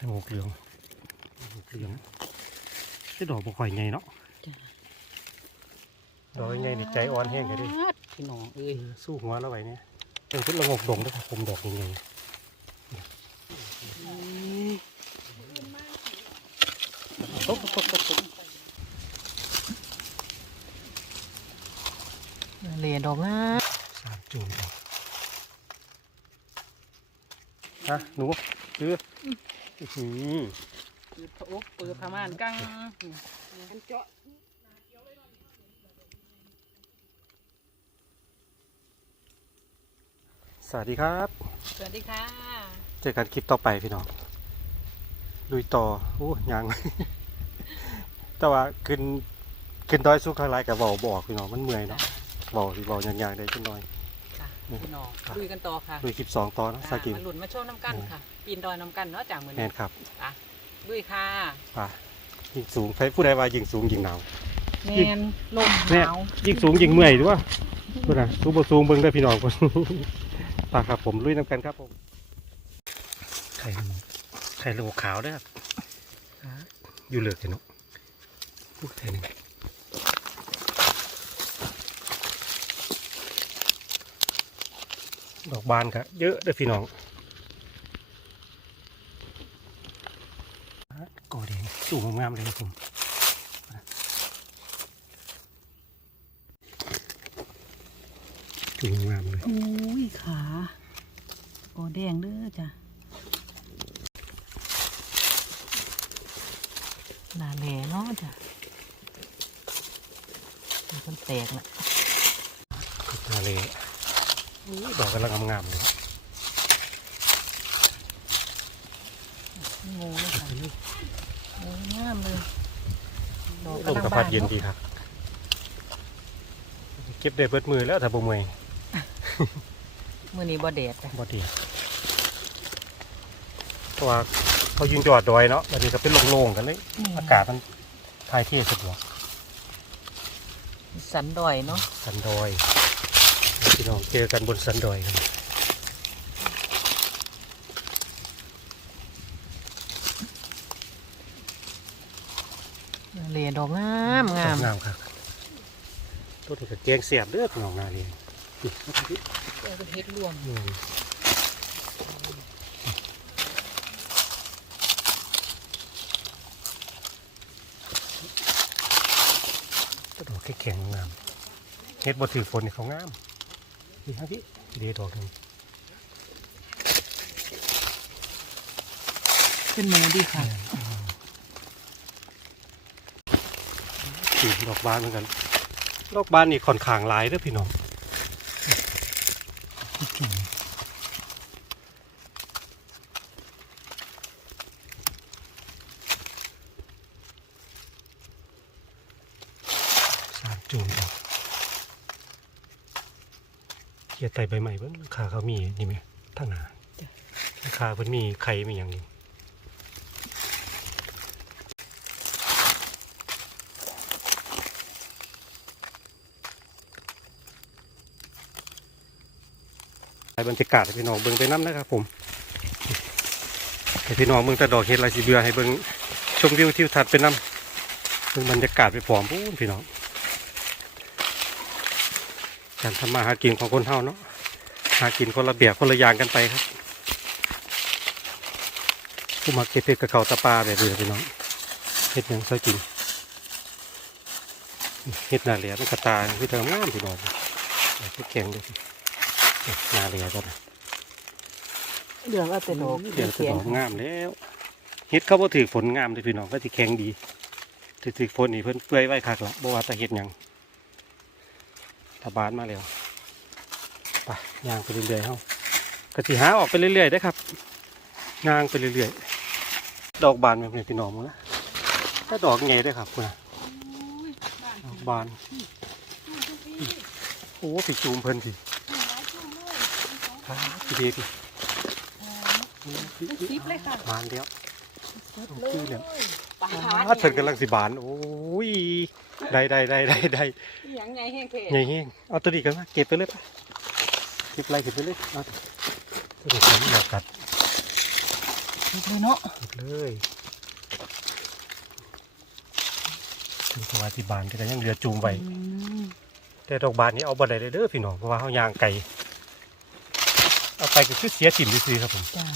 ละโงกเหลืองละโงกเหลืองที่ดอกบ่ค่อยใหญ่เนาะจ้ะดอกใหญ่นี่ใจอ่อนแห้งกันดิพี่น้องเอ้เอยอสู้หัวแล้วไว้เนี่ยเป็นชุดละโงกดงด้วยครับผมดอกใหญ่ปุ๊บปุ๊บปุ๊บปุ๊บเลดอกงาๆสามจูนดอกฮะหนูคือ อื้อหือเปิดพระอกเปิดพม่านกังสวัสดีครับ สวัสดีค่ะ เจอกันคลิปต่อไปพี่น้องลุยต่อโอ้ยัง แต่ว่าขึ้นขึ้นดอยสุขทางไรกับเบาบอกพี่น้องมันเมื่อยเนาะเบาที่เบาอย่างๆได้จังหน่อยค่ะ พี่น้องลุยกันต่อค่ะลุยคลิปสองต่อเนาะสากินมาหลุนมาโชว์น้ำกันค่ะ ปีนดอยน้ำกันเนาะจากมือแมนี้นครับลุยค่ะป่ะยิงสูงใครผู้ใดว่ายิงสูงยิงหนาว แมนลมหเนี่ยนาว ยิงสูงยิงเมื่อยด้วยดูนะสูงบ่สูงเบิ่งได้อพี่น้องคนป่ะครับผมลุยน้ำกันครับผมไข่ไข่ลูกขาวเด้วยครับอยู่เหลือกเนาะพูดไข่หนึ่ง ดอกบานครับเยอะเด้อพี่น้องกอแดงสูงงามๆเลยครับผมสูงงามเลยโอ้ยขาโอแดงเด้อจ้ะหนาแหล่เนาะจ้ะมันแตกละทะเล ดอกกำลังงามๆเลยงูเลยค่ะงูงามเลยดอกลมกำลังกระบาพัดนเย็นดีครับเก็บได้เบิดมือแล้วถ้าบ่เมื่อยมือนี้บ่แดดจ้ะบ่ดีเพราะว่าเขายิงจอดดอยเนาะวันนี้ก็เป็นโล่งๆกันเลย อากาศมันทายเที่สะดวกสันดอยเนาะสันดอย พี่น้องเจอกันบนสันดอยกันเลดอกงามงามงามครับตัวนี้ก็แกงเสียบเด้อพี่น้องนาเรียนนี่เป็นเฮ็ดรวมอืมตัวดอกแข็งๆงามเฮ็ดบ่ถือฝนนี่เขางาม นี่ฮะพี่เดียวดอกหนึงเป็นหมูดีค่ะสีดอกบานเหมือนกัน ดอกบานนี่ค่อนข้างหลายเด้อพี่น้องจุ่มสามจุ่มดอก เกียร์ไตใบใหม่เบิ้งขาเขามีนี่ไหมทั้งหนาขาเพิ่นมีไข่มีอย่างหนี้ให้บรรยากาศให้พี่น้องเบิ่งไปน้ำนะครับผมให้พี่น้องเบิ่งแต่ดอกเห็ดลายสีเบือให้เบิ่งชมวิวทิวทัศน์ไปน้ำเบิ่งบรรยากาศไปพร้อมพูนพี่น้อง การทำมาหากินของคนเฮาเนาะหากินคนละเบียบคนละอย่างกันไปครับผู้มาเก็บเห็ดกับเขาตะปลาแบบเดือพี่น้องเห็ดหยังใส่กินเห็ดนาเหลียมันกระตายพี่เธองามพี่น้องเห็ดแข็งเลยนาเหลียก็นะเดืองเอาแต่ดอกเดี๋ยวจะดอกงามแล้วเฮ็ดเขาบ่ถือฝนงามเลยพี่น้องก็สิแข็งดีถือถือฝนนี่เพิ่นเปื่อยไว้คักละบ่ว่าแต่เฮ็ดหยัง ตาบานมาแล้วไปย่างไปเรื่อยๆเฮาก็สิหาออกไปเรื่อยๆได้อครับย่างไปเรื่อยๆ ดอกบานแบบนี้พี่น้องมึงนะถ้าดอกใหญ่ได้อครับคุณนะดอกบานโอ้พี่จูมเพิ่นสิครับพี่เดพี่ซิปเลยค่ะบานเดียวเลยเลย ปลาถ้าเถิดกำลังสิบานโอ้ยได้ได้ได้ได้ได้อย่างไงแห้งเพใหญ่แห้งเอาตัวนี้กันมาเก็บไปเลยไปเก็บไรเก็บไปเลยเอาตัวนี้ผมอยากกัดสุดเลยเนาะหมดเลยถึงตัวที่บานก็ยังเหลือจูมไว้อืมแต่ดอกบานนี้เอาบ่ได้เลยเด้อพี่น้องเพราะว่าเฮายางไก่เอาไปก็คือเสียถิ่นซื่อๆครับผมจ้า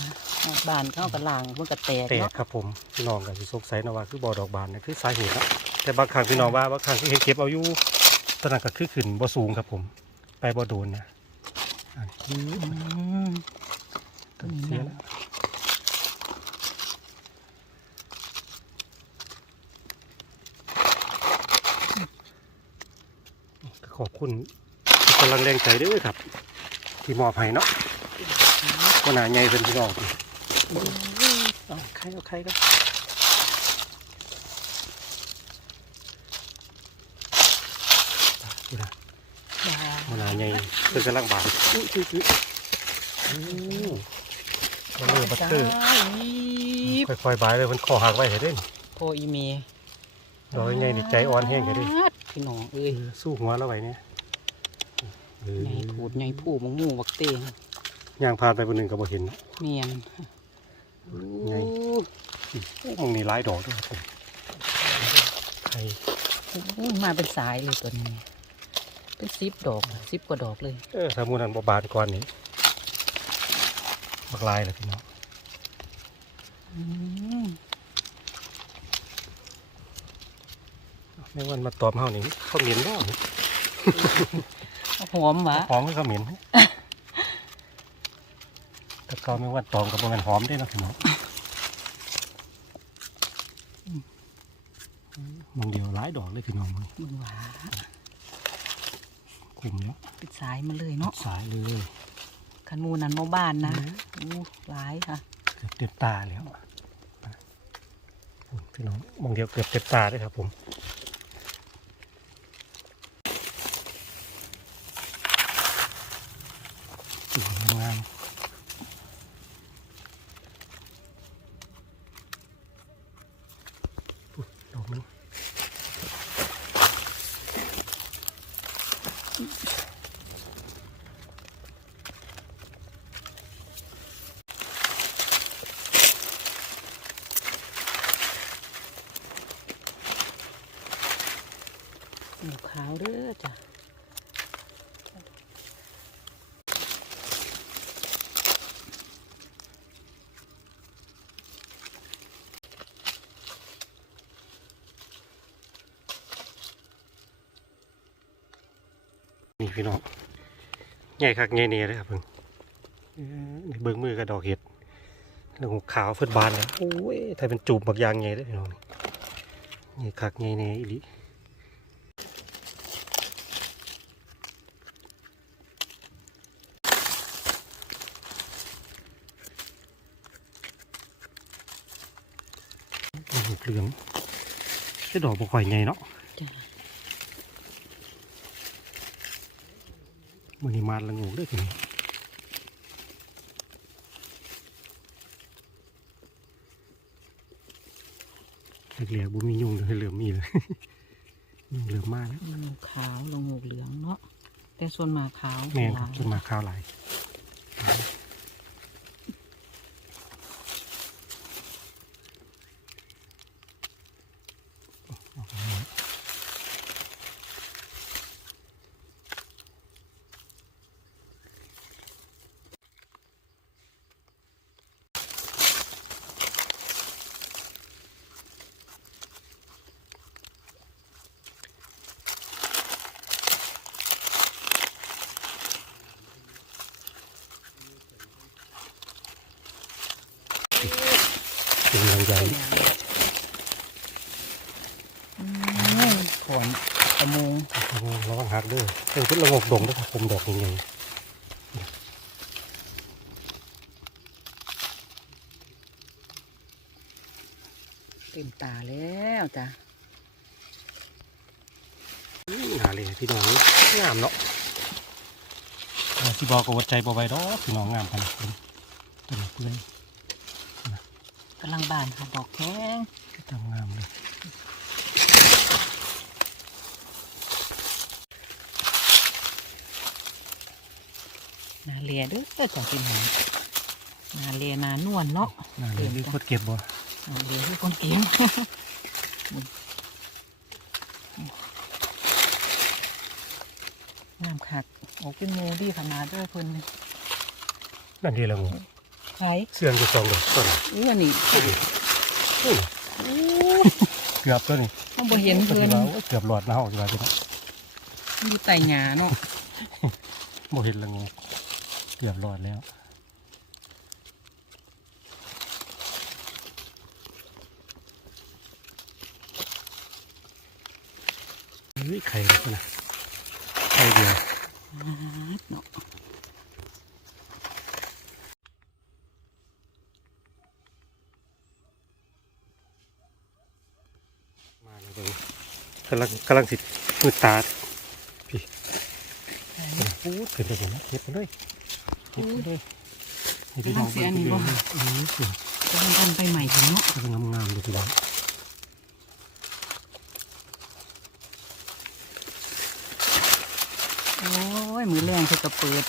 บานเข้ากับลางมันก็แตกแตกเนาะครับผมพี่น้องก็สิสงสัยนะว่าคือบ่อดอกบานนี่คือสาเหตุนะแต่บางครั้งพี่น้องว่าบางครั้งที่เห็นเก็บเอาอยู่ตอนนั้นก็คือขึ้นบ่สูงครับผม ไปบ่โดนนะอันนี้ก็เสียแล้วขอบคุณกำลังแรงใจด้วยครับ ที่มอบให้เนาะก็หนาใหญ่เป็นพี่น้อง เอาใครเอาใครก็นี่นะจ้ามันหนาใหญ่เป็นกำลังบานอุ้ยอุ้ยอุ้ยโอ้บัตเตอร์บัตเตอร์จ้าอีบค่อยๆบายเลยมันคอหักไว้เห็นเด้นโพอีเมดอกใหญ่นี่ใจอ่อนแห้งเห็นเด้นพี่น้องเอ้ยสู้หัวแล้วไว้เนี่ยเออใหญ่ขูดใหญ่ผู้มังมูบักเตงย่างผ่านไปบนหนึ่งก็บ่เห็นเนาะเมียน ใหญ่โอ้มึงนี่หลายดอกด้วยครับผมไข่อู้มาเป็นสายเลยตัวนี้ เป็นซิปดอกซิปกว่าดอกเลย เออถ้ามูนันบ่บานก่อนนี่บักลายเลยพี่น้องอืมแม่งวันมาตอมเฮานี่เขาเหม็นบ่หอมหวะหอมก็เขาเหม็น แต่ก็แม่งวันตอมกับบ่แม่นหอมได้เนาะพี่น้องมึงเดียวหลายดอกเลยพี่น้องมึงมึงหวาคุมแล้วเป็นสายมาเลยเนาะสายเลยขันหมูนันโมบ้านนะอู้หลายค่ะ เกือบเต็มตาแล้วพี่น้องมองเดียวเกือบเต็มตาเลยครับผมสวยงามอุ๊ยดอกนึง หมูขาวเด้อจ้ะ นี่ พี่น้องใหญ่คักใหญ่เนียเลยครับเพิ่งเอ้อนี่เบิ้องมือกับดอกเห็ดแล้วก็ขาวเฟิดบานเลยโอ้ยถ้าเป็นจูบบักยางใหญ่เลยพี่น้องใหญ่คักใหญ่เนียอีหลีเหลืองไอ้ดอกบ่ค่อยใหญ่เนาะ จ้ะ มันนี่มาละงูเลยทีนี้เหลียกๆบุมียุงเลยเหลือมมีเลยยุงเหลือมมากแล้วหมูขาวลงหมูเหลืองเนาะแต่ส่วนมากขาวแม่นครับหลายจนมาข้าวไหลายเป็นรังใหญ่ อืมหอมก ระมูระวังหักเด้อเป็นพุทธระงกดงด้วยครับผมดอกใหญ่เต็มตาแล้วจ้ะๆอื้อหาเลยพี่น้องนี่งามเนาะอ่าสิบอกกับวัดใจบ่ไหว้ดอกพี่น้องงามขนาดนี้ต้นเปื่อยกำลังบานค่ะดอกแข็งทำงามเลย เลียเด้อจ้ะพี่น้องนาเลนานวลเนาะน่าเดี๋ยวมีคนเก็บบ่เอาเดี๋ยวให้คนเก็บน้ำขัดโอ้เป็นหมูดีขนาดด้วยเพิ่นนั่นดีละงูขายเสื่องอยู่สองดอกต้นเอื้อนี่นี่เกือบต้นนี่ต้องบ่เห็นเพิ่นว่าโอ้ยเกือบหลอดนะเฮาสิว่าจังได๋อยู่ใต้หญ้าเนาะบ่เห็นละงูเกือบหลอดแล้ว เฮ้ยไข่เลยนะไข่เดียวเนาะมาเลยเบิ่งกำลังกำลังสิมืดตาพี่พูดขึ้นไปผมนะเก็บไปเลย เก็บไปเลยให้พี่น้องเบิ่งพี่น้องอืมสิกำลังดันไปใหม่ถึงเนาะกำลังงามๆเลยพี่น้องโอ้ยมือแรงคือกระเปิด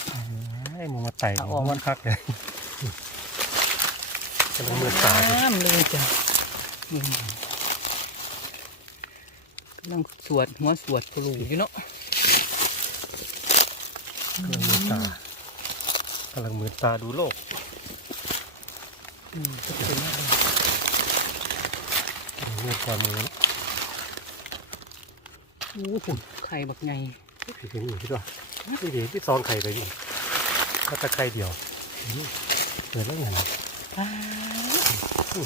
ไอ้หมูมาไต่เอาหออกมันคักเลยกำลังมืดตาอยู่น้ำเลยจ้ะอืมกำลังสวดหัวสวดปลูอยู่เนาะกำลังมืดตา กำลังมืดตาดูโลกอืมก็เป็นอะไรกำลังมืดกว่ามือโอ้โหไข่บักไงพี่เป็นอยู่ที่ตัวพี่ดีที่ซองไข่ไปอยู่ก็ตะไคร่เดียวอืมเปิดแล้วไงอ้าว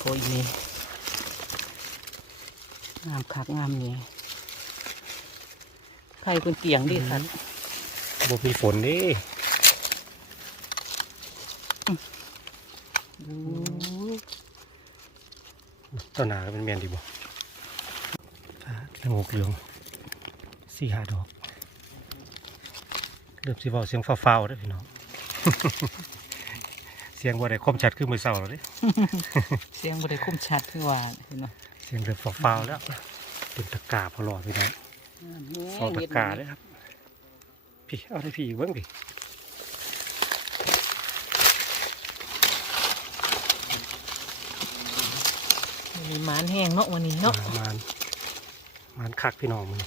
โอ้ยนี่งามคักงามเนี่ยไข่เป็นเตียงดิค่ะบ่มีฝนเดิ ต้นหนาก็เป็นแมนดีบ่ละงูเหลืองสี่ห้าดอก เริ่มสิบอกเสียงฟ้าวๆเด้อพี่น้อง เสียงบ่ได้คมชัดคือมือเศร้าแล้วเด้เสียงบริคุ้มชัดคือว่าเห็นไหมเสียงเริ่มฟ้าวๆแล้วเป็นตะกร้าพอหลอดพี่น้องเอาตะกร้าเด้อครับพี่เอาได้พี่เบิ้งดิ มีหมานแห้งเนาะวันนี้เนาะมานมานคักพี่น้องมัน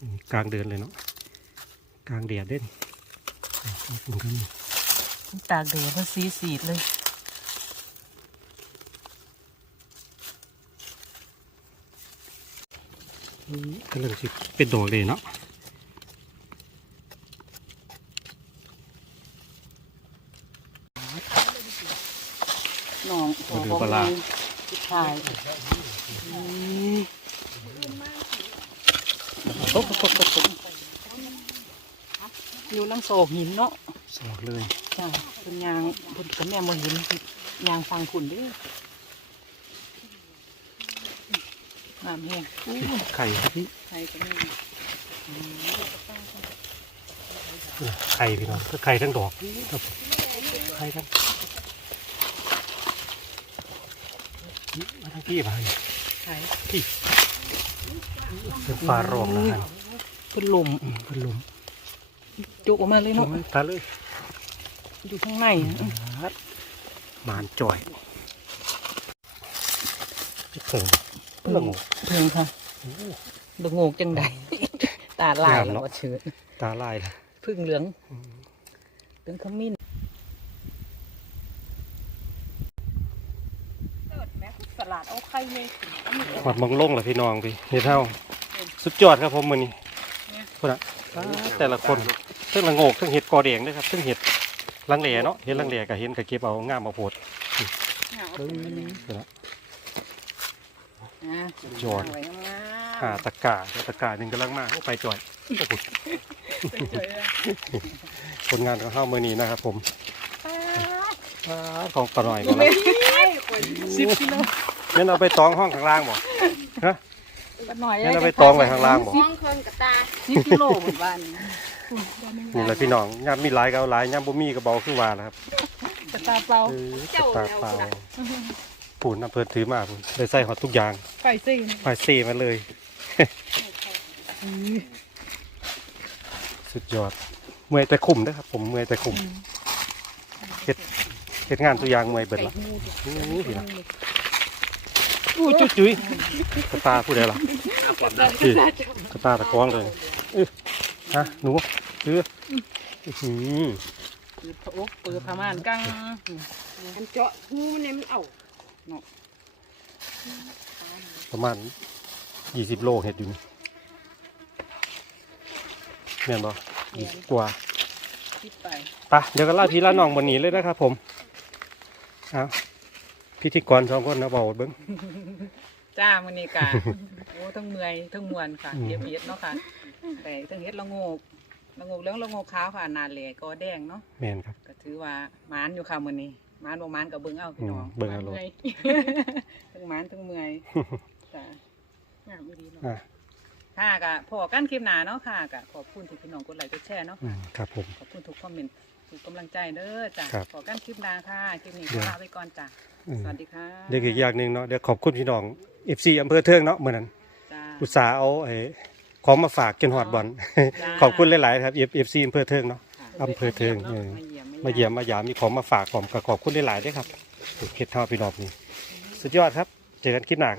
อืมกลางเดือนเลยเนาะกลางเดียดเด่นอะมีฝุ่นก็มีตากแดดมันสีสีดเลย อืม ก็เริ่มสิเป็นโดดเลยเนาะน้องมาดูปลาร้าสุดท้ายตกตกตกตกอยู่นั่งโศกหินเนาะสอกเลยจ้าเป็นยางเป็นกับแม่โมหินยางฟังขุนเด้วย น้ำแห้งอู้ไข่ครับพี่ใครก็ไม่ไข่พี่น้องก็ไข่ทั้งดอกครับไข่ทั้งมาทั้งพี่มาใครพี่เป็นปลารองนะฮะเป็นลมอืมเป็นลมจุกออกมาเลยลเนาะงตาเลยอยู่ข้างในอะหมานจ่อยพี่เพิ่ง เพิ่งงเพียงค่ะบงโงกจังใดตาลายงามแล้วเนาะว่าเชิญตาลายเลยพึ่งเหลืองเหลืองขมิ้นสลัดเอาไข่เลยหอดมองลงเลยพี่น้องพี่เฮ็ดเท่า สุดยอดครับผมมือนี้คนละอ่าแต่ละคนเทั้งละโงกเทั้งเห็ดกอแดงด้วยครับเทั้งเห็ดลังเหล่เนาะเห็ดลังเหล่กับเห็นกับเก็บเอางามมาโพดเอ้ยค นละยอด สวยงามหาตะกร้าเดี๋ยวตะกร้าหนึ่งกำลังมาโอ้ไปจ่อยโอ้โหผลงานของข้าวมือนี้นะครับ ผมอ่าของปลาหน่อยก่อนนะสิบกิโลงั้นเอาไปตองห้องข้างล่างบ่ฮะก็หน่อยงั้นเอาไปตองไว้ข้างล่างบ่ ห้องคนกับตาสิบกิโลเหมือนบ้านนี่แหละพี่น้องย่ามมีหลายก็เอาหลายย่ามบ่มีก็เบาคือว่านะครับสตาร์เปล่าเออสตาร์เปล่า ปูนอำเภอถือมาพุ่นได้ใส่หอดทุกอย่างไฟซิ่งไปเซมาเลย สุดยอด เมื่อยแต่คุ้มนะครับ ผมเมื่อยแต่คุ้มเฮ็ดเฮ็ดงานตัวอย่างเมื่อยเบิดละนี่สิละอู้จุ๊ยจุ๊ยกระตาผู้ใดล่ะนี่กระตาตะกร้องเลยเอ้ยฮะหนูเอออื้อหือปืนพระอกปืนพม่านกังอันเจาะหูมันเนี่ยมันเอา ประมาณยี่สิบโลเห็ดอยู่นี่แม่นบ่ยี่สิบกว่าคิดไปไปะเดี๋ยวก็ล่าพี่ล่าน้องบนนี้เลยนะครับผมเอาพิธีกรสองคนนะบอกเบิ้ง จ้ามันนี่กะ โอ้ทั้งเมื่อยทั้งมวนค่ะอืม เก็บเห็ดเนาะค่ะแต่ทั้งเห็ดละโงกละโงกเรื่องละโงกขาวค่ะนาเหล่กอแดงเนาะแม่นครับก็ถือว่าหมานอยู่ค่ะมื้อนี้ห มานบ่หมานก็เบิ่งเอาพี่น้องอืมเบิ่งเอาโลด มื่ยทั้งหมานทั้งเมื่อยจ้างามดีเนาะอะค่ะก็พอกันคลิปหน้าเนาะค่ะก็ขอบคุณที่พี่น้องกดไลค์กดแชร์เนาะอืค่ะ มครับผม ขอบคุณทุกคอมเมนต์ทุกกำลังใจเด้อจ้ะครับขอกันคลิปหน้าค่ะคลิปนี้เดี๋ขยวอลาไปก่อนจ้ะอืมสวัสดีค่ะเดี๋ยวอีกอย่างหนึ่งเนาะเดี๋ยวขอบคุณพี่น้องเอฟซีอำเภอเทิงเนาะเมื่อนั้น จ้าอุตส่าห์เอาไอ้ของมาฝากจนหอดบอล จ้า ขอบคุณหลาย ๆ ครับเอฟซีอำเภอเทิงเนาะค่ะอำเภอเทิงเออ มาเยี่ยม มาเยี่ยมมายามมีของมาฝากผมก็ขอบคุณหลายๆด้วยครับเห็ดทอดพี่น้องนี่สุดยอดครับ เจอกันคลิปหน้าครับ